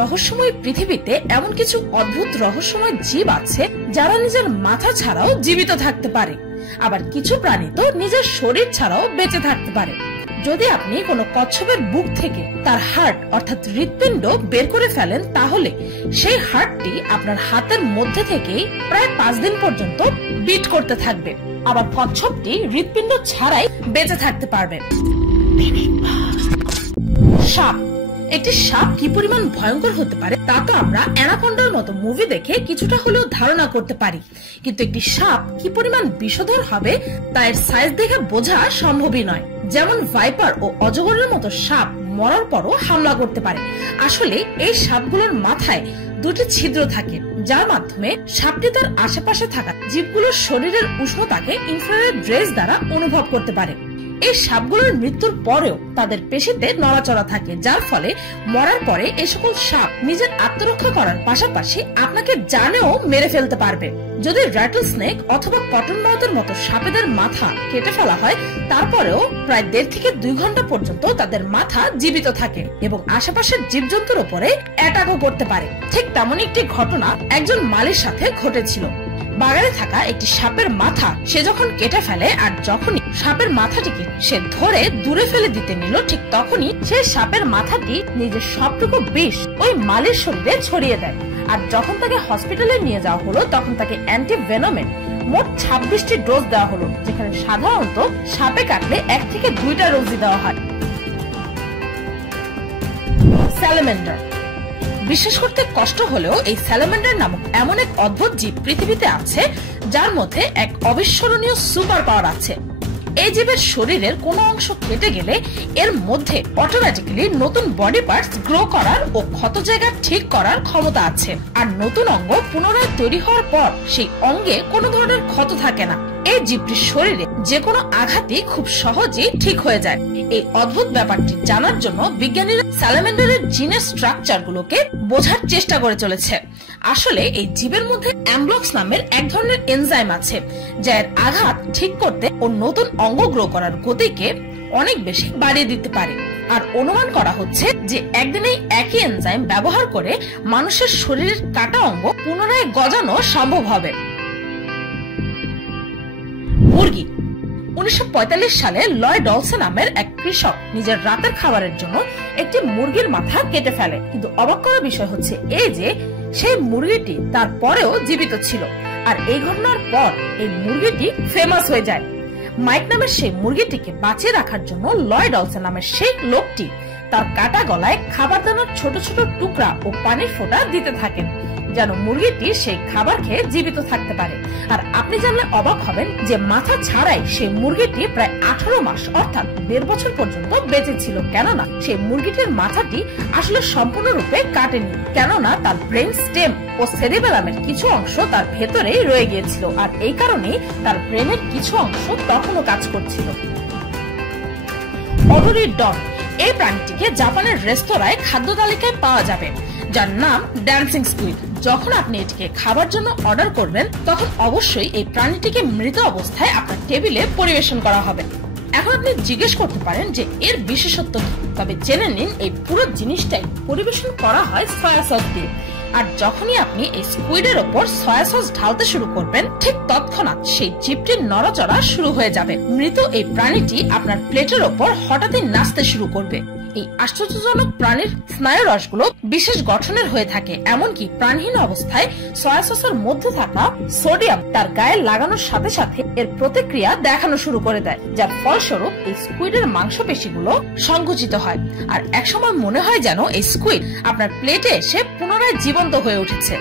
রহস্যময় পৃথিবীতে এমন কিছু অদ্ভুত রহস্যময় জীব আছে যারা নিজের মাথা ছাড়াও জীবিত থাকতে পারে, আবার কিছু প্রাণী তো নিজের শরীর ছাড়াও বেঁচে থাকতে পারে। যদি আপনি কোনো কচ্ছপের বুক থেকে তার হার্ট অর্থাৎ হৃৎপিণ্ড বের করে ফেলেন, তাহলে সেই হার্টটি আপনার হাতের মধ্যে থেকেই প্রায় 5 দিন পর্যন্ত বিট করতে থাকবে। আবার কচ্ছপটি হৃৎপিণ্ড ছাড়াই বেঁচে থাকতে পারবে। সাপ। একটি সাপ কি পরিমাণ ভয়ঙ্কর হতে পারে তা তো আমরা অ্যানাকোন্ডার মতো মুভি দেখে কিছুটা হলেও ধারণা করতে পারি, কিন্তু একটি সাপ কি পরিমাণ বিষধর হবে তা এর সাইজ দেখে বোঝা সম্ভবই নয়। যেমন ভাইপার ও অজগরের মতো সাপ মরার পরও হামলা করতে পারে। আসলে এই সাপগুলোর মাথায় 2টি ছিদ্র থাকে, যার মাধ্যমে সাপটি তার আশেপাশে থাকা জীবগুলোর শরীরের উষ্ণতাকে ইনফ্রারেড রেজ দ্বারা অনুভব করতে পারে। এই সাপগুলোর মৃত্যুর পরেও তাদের পেশিতে নড়াচড়া থাকে, যার ফলে মরার পরে এই সকল সাপ নিজের আত্মরক্ষা করার পাশাপাশি আপনাকে জানেও মেরে ফেলতে পারবে। যদি র্যাটল স্নেক অথবা কটন মাউথের মতো সাপেদের মাথা কেটে ফেলা হয়, তারপরেও প্রায় 1.5 থেকে 2 ঘন্টা পর্যন্ত তাদের মাথা জীবিত থাকে এবং আশেপাশের জীবজন্তুর উপরে অ্যাটাকও করতে পারে। ঠিক তেমন একটি ঘটনা একজন মালির সাথে ঘটেছিল। বাগানে থাকা একটি সাপের মাথা সে যখন কেটে ফেলে, আর যখনই সাপের মাথাটিকে সে ধরে দূরে ফেলে দিতে নিল, ঠিক তখনই সেই সাপের মাথাটি নিজের সবটুকু বিষ ওই মালির শরীরে ছড়িয়ে দেয়। আর যখন তাকে হসপিটালে নিয়ে যাওয়া হলো, তখন তাকে অ্যান্টিভেনমের মোট 26টি ডোজ দেওয়া হলো, যেখানে সাধারণত সাপে কাটলে 1 থেকে 2টা ডোজই দেওয়া হয়। স্যালামেন্ডার। বিশ্বাস করতে কষ্ট হলেও এই স্যালামেন্ডার নামক এমন এক অদ্ভুত জীব পৃথিবীতে আছে যার মধ্যে এক অবিস্মরণীয় সুপার পাওয়ার আছে। এই জীবের শরীরের কোনো অংশ কেটে গেলে এর মধ্যে অটোমেটিক্যালি নতুন বডি পার্টস গ্রো করার ও ক্ষত জায়গা ঠিক করার ক্ষমতা আছে। আর নতুন অঙ্গ পুনরায় তৈরি হওয়ার পর সেই অঙ্গে কোনো ধরনের ক্ষত থাকে না। এই জীবটির শরীরে যে কোনো আঘাতই খুব সহজেই ঠিক হয়ে যায়। এই অদ্ভুত ব্যাপারটি জানার জন্য বিজ্ঞানীরা স্যালামেন্ডারের জিনের স্ট্রাকচার গুলোকে বোঝার চেষ্টা করে চলেছে। আসলে এই জীবের মধ্যে অ্যামব্লক্স নামের এক ধরনের এনজাইম আছে, যা এর আঘাত ঠিক করতে ও নতুন অঙ্গ গ্রো করার গতিকে অনেক বেশি বাড়িয়ে দিতে পারে। আর অনুমান করা হচ্ছে যে একদিনেই একই এনজাইম ব্যবহার করে মানুষের শরীরের কাটা অঙ্গ পুনরায় গজানো সম্ভব হবে। মুরগি। 1945 সালে লয়েড ডলসে নামের এক কৃষক নিজের রাতের খাবারের জন্য একটি মুরগির মাথা কেটে ফেলে, কিন্তু অবাক করার বিষয় হচ্ছে এই যে সেই মুরগিটি তারপরেও জীবিত ছিল। আর এই ঘটনার পর এই মুরগিটি ফেমাস হয়ে যায়। মাইক নামের সেই মুরগিটিকে বাঁচিয়ে রাখার জন্য লয়েড ডলসে নামের সেই লোকটি তার কাটা গলায় খাবার দানার ছোট ছোট টুকরা ও পানির ফোঁটা দিতে থাকেন, যেন মুরগিটি সেই খাবার খেয়ে জীবিত থাকতে পারে। আর আপনি জানলে অবাক হবেন যে মাথা ছাড়াই সেই মুরগিটি প্রায় 18 মাস অর্থাৎ 1.5 বছর পর্যন্ত বেঁচে ছিল, কেননা সেই মুরগিটির মাথাটি আসলে সম্পূর্ণরূপে কাটেনি, কেননা তার ব্রেন স্টেম ও সেরিবেলামের কিছু অংশ তার ভেতরেই রয়ে গিয়েছিল। আর এই কারণেই তার ব্রেনের কিছু অংশ তখনও কাজ করছিল। অটোরিডন। এই প্রাণীটিকে জাপানের রেস্তোরাঁয় খাদ্য তালিকায় পাওয়া যাবে, যার নাম ড্যান্সিং স্কুইড। যখন আপনি এটিকে খাবার জন্য অর্ডার করবেন, তখন অবশ্যই এই প্রাণীটিকে মৃত অবস্থায় আপনার টেবিলে পরিবেশন করা হবে। এখন আপনি জিজ্ঞেস করতে পারেন যে এর বিশেষত্ব কি, তবে জেনে নিন এই পুরো জিনিসটাই পরিবেশন করা হয় সয়া সস দিয়ে। আর যখনই আপনি এই স্কুইডের ওপর সয়া সস ঢালতে শুরু করবেন, ঠিক তৎক্ষণাৎ সেই জীবটির নড়াচড়া শুরু হয়ে যাবে। মৃত এই প্রাণীটি আপনার প্লেটের ওপর হঠাৎই নাচতে শুরু করবে। এই আশ্চর্যজনক প্রাণীর স্নায়ুরসগুলো বিশেষ গঠনের হয়ে থাকে, এমনকি প্রাণহীন অবস্থায় সয়া সসের মধ্যে থাকা সোডিয়াম তার গায়ে লাগানোর সাথে সাথে এর প্রতিক্রিয়া দেখানো শুরু করে দেয়, যার ফলস্বরূপ এই স্কুইডের মাংসপেশিগুলো সংকুচিত হয়। আর একসময় মনে হয় যেন এই স্কুইড আপনার প্লেটে এসে পুনরায় জীবন্ত হয়ে উঠেছে।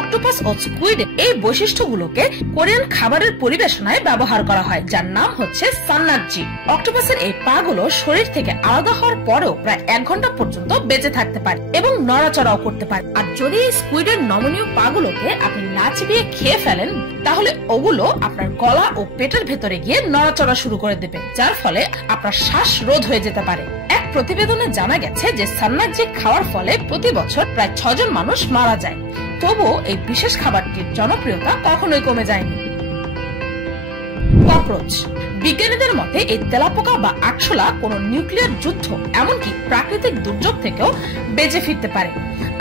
অক্টোপাস ও স্কুইডের এই বৈশিষ্ট্যগুলোকে কোরিয়ান খাবারের পরিবেশনায় ব্যবহার করা হয়, যার নাম হচ্ছে সান্নাকজি। অক্টোপাসের এই পা গুলো শরীর থেকে আলাদা হওয়ার পরেও প্রায় 1 ঘন্টা পর্যন্ত বেঁচে থাকতে পারে এবং নড়াচড়াও করতে পারে। আর যদি এই স্কুইডের নমনীয় পা গুলোকে আপনি না চিবিয়ে খেয়ে ফেলেন, তাহলে ওগুলো আপনার গলা ও পেটের ভেতরে গিয়ে নড়াচড়া শুরু করে দেবে, যার ফলে আপনার শ্বাস রোধ হয়ে যেতে পারে। এক প্রতিবেদনে জানা গেছে যে সান্নাকজি খাওয়ার ফলে প্রতি বছর প্রায় 6 জন মানুষ মারা যায়। তবুও এই বিশেষ খাবারটির জনপ্রিয়তা কখনোই কমে যায়নি। ককরোচ। বিজ্ঞানীদের মতে এই তেলাপোকা বা আরশোলা কোনো নিউক্লিয়ার যুদ্ধ এমনকি প্রাকৃতিক দুর্যোগ থেকেও বেঁচে ফিরতে পারে।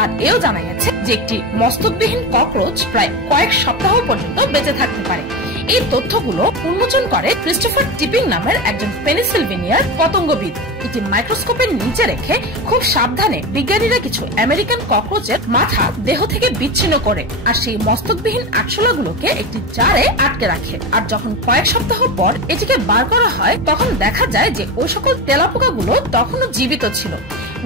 আর এও জানা গেছে যে একটি মস্তকবিহীন ককরোচ প্রায় কয়েক সপ্তাহ পর্যন্ত বেঁচে থাকতে পারে। এই তথ্যগুলো উন্মোচন করে ক্রিস্টোফার টিপিং নামের একজন পেনিসিলভেনিয়ার পতঙ্গবিদ। এটি মাইক্রোস্কোপের নিচে রেখে খুব সাবধানে বিজ্ঞানীরা কিছু আমেরিকান ককরোচের মাথা দেহ থেকে বিচ্ছিন্ন করে আর সেই মস্তকবিহীন আরশোলাগুলোকে একটি জারে আটকে রাখে। আর যখন কয়েক সপ্তাহ পর এটিকে বার করা হয় তখন দেখা যায় যে ওই সকল তেলাপোকাগুলো তখনও জীবিত ছিল।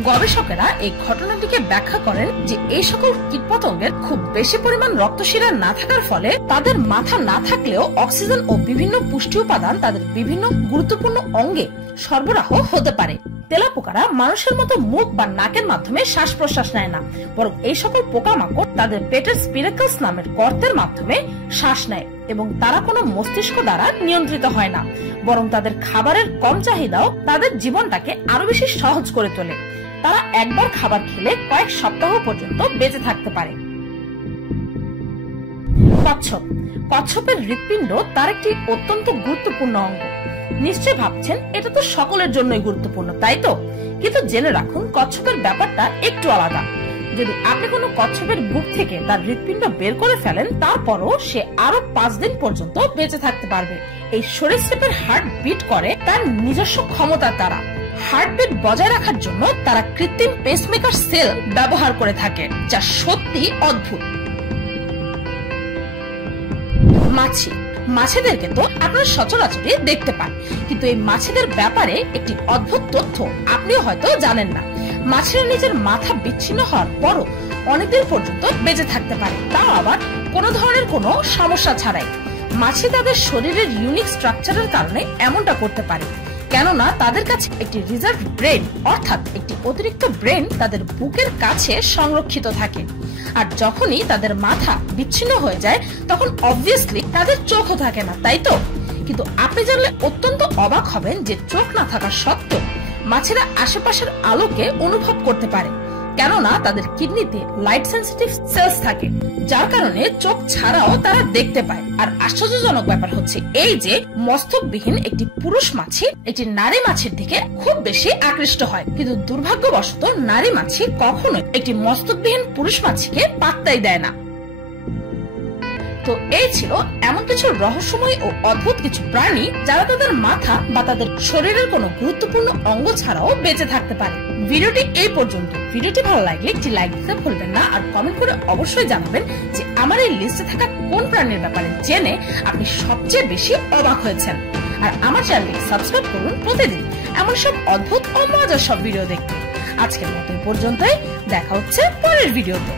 গবেষকেরা এই ঘটনাটিকে ব্যাখ্যা করেন যে এই সকল কীটপতঙ্গের খুব বেশি পরিমাণ রক্তশিরা না থাকার ফলে তাদের মাথা না থাকলেও অক্সিজেন ও বিভিন্ন পুষ্টি উপাদান তাদের বিভিন্ন গুরুত্বপূর্ণ অঙ্গে সরবরাহ হতে পারে। তেলাপোকারা মানুষের মতো মুখ বা নাকের মাধ্যমে শ্বাস প্রশ্বাস নেয় না, বরং এই সকল পোকামাকড় তাদের পেটের স্পিরেকলস নামের গর্তের মাধ্যমে শ্বাস নেয় এবং তারা কোনো মস্তিষ্ক দ্বারা নিয়ন্ত্রিত হয় না, বরং তাদের খাবারের কম চাহিদাও তাদের জীবনটাকে আরো বেশি সহজ করে তোলে। তারা একবার খাবার খেলে কয়েক সপ্তাহ পর্যন্ত বেঁচে থাকতে পারে। কচ্ছপ। কচ্ছপের হৃৎপিণ্ড তার একটি অত্যন্ত গুরুত্বপূর্ণ অঙ্গ। নিশ্চয় ভাবছেন এটা তো সকলের জন্যই গুরুত্বপূর্ণ, তাই তো? কিন্তু জেনে রাখুন কচ্ছপের ব্যাপারটা একটু আলাদা। যদি আপনি কোনো কচ্ছপের বুক থেকে তার হৃৎপিণ্ড বের করে ফেলেন তারপরও সে আরো 5 দিন পর্যন্ত বেঁচে থাকতে পারবে। এই সরীসৃপের হার্ট বিট করে তার নিজস্ব ক্ষমতার দ্বারা। হার্টবিট বজায় রাখার জন্য তারা কৃত্রিম পেসমেকার সেল ব্যবহার করে থাকে, যা সত্যি অদ্ভুত। মাছি। মাছেদেরকে তো আপনারা সচরাচরই দেখতে পান, কিন্তু এই মাছেদের ব্যাপারে একটি অদ্ভুত তথ্য আপনিও হয়তো জানেন না। মাছেরা নিজের মাথা বিচ্ছিন্ন হওয়ার পরও অনেকদিন পর্যন্ত বেঁচে থাকতে পারে, তাও আবার কোনো ধরনের কোনো সমস্যা ছাড়াই। মাছি তাদের শরীরের ইউনিক স্ট্রাকচারের কারণে এমনটা করতে পারে, কেননা তাদের কাছে একটি রিজার্ভ ব্রেন অর্থাৎ একটি অতিরিক্ত ব্রেন তাদের বুকের কাছে সংরক্ষিত থাকে। আর যখনই তাদের মাথা বিচ্ছিন্ন হয়ে যায় তখন অবভিয়াসলি তাদের চোখও থাকে না, তাই তো? কিন্তু আপনি জানলে অত্যন্ত অবাক হবেন যে চোখ না থাকা সত্ত্বেও মাছেরা আশেপাশের আলোকে অনুভব করতে পারে, কেননা তাদের কিডনিতে লাইট সেন্সিটিভ সেলস থাকে, যার কারণে চোখ ছাড়াও তারা দেখতে পায়। আর আশ্চর্যজনক ব্যাপার হচ্ছে এই যে মস্তকবিহীন একটি পুরুষ মাছি একটি নারী মাছির দিকে খুব বেশি আকৃষ্ট হয়, কিন্তু দুর্ভাগ্যবশত নারী মাছি কখনোই একটি মস্তকবিহীন পুরুষ মাছিকে পাত্তাই দেয় না। তো এই ছিল এমন কিছু রহস্যময় ও অদ্ভুত কিছু প্রাণী যারা তাদের মাথা বা তাদের শরীরের কোনো গুরুত্বপূর্ণ অঙ্গ ছাড়াও বেঁচে থাকতে পারে। ভিডিওটি এই পর্যন্ত। ভিডিওটি ভালো লাগলে একটি লাইক দিতে ভুলবেন না, আর কমেন্ট করে অবশ্যই জানাবেন যে আমার এই লিস্টে থাকা কোন প্রাণীর ব্যাপারে জেনে আপনি সবচেয়ে বেশি অবাক হয়েছেন। আর আমার চ্যানেলটি সাবস্ক্রাইব করুন প্রতিদিন এমন সব অদ্ভুত ও মজার সব ভিডিও দেখতে। আজকের মতো এই পর্যন্তই, দেখা হচ্ছে পরের ভিডিওতে।